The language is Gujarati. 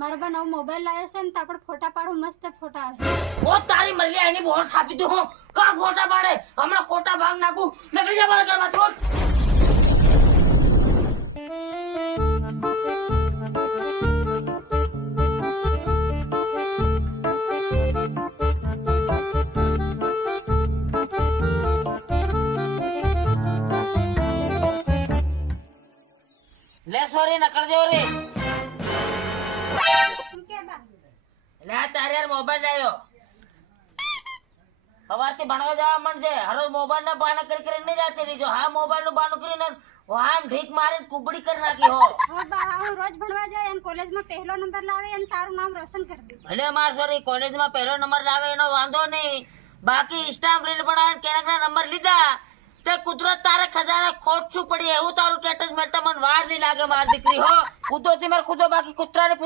મારો બા નવો મોબાઈલ લાવ્યો છે ને તો આપણે ફોટા પાડું, મસ્ત ફોટા આવે. ઓ તારી મરલી એની બોર છાપી દઉં હું. કા ફોટા પાડે હમણાં ખોટા ભાગ નાખું. નીકળી જા મારા ઘરમાંથી. લે સોરી નકળ દેવો રે. લે તારે યાર મોબાઈલ લાવ્યો. સવારથી ભણવા જવા માંડજે. હરોજ મોબાઈલ ના બાના કરી કરીને નહીં જાતી રહી. જો હા મોબાઈલ નું બાનું કરીને આમ ઢીક મારીને કુબડી કરી નાખી હો. હવે બા હું રોજ ભણવા જાય અને કોલેજમાં પહેલો નંબર લાવે અને તારું નામ રોશન કરી દે. ભલે માર સોરી કોલેજમાં પહેલો નંબર લાવે એનો વાંધો નહીં. બાકી ઇન્સ્ટાગ્રામ રીલ બનાવીને કેરેક્ટર નંબર લીધા તે કુદરત તારે ખજાના ખોટશું પડી એવું તારું સ્ટેટસ મળતા મને વાર નહીં લાગે મારી દીકરી હો. કૂદો થી મારે કૂદો બાકી કૂતરાને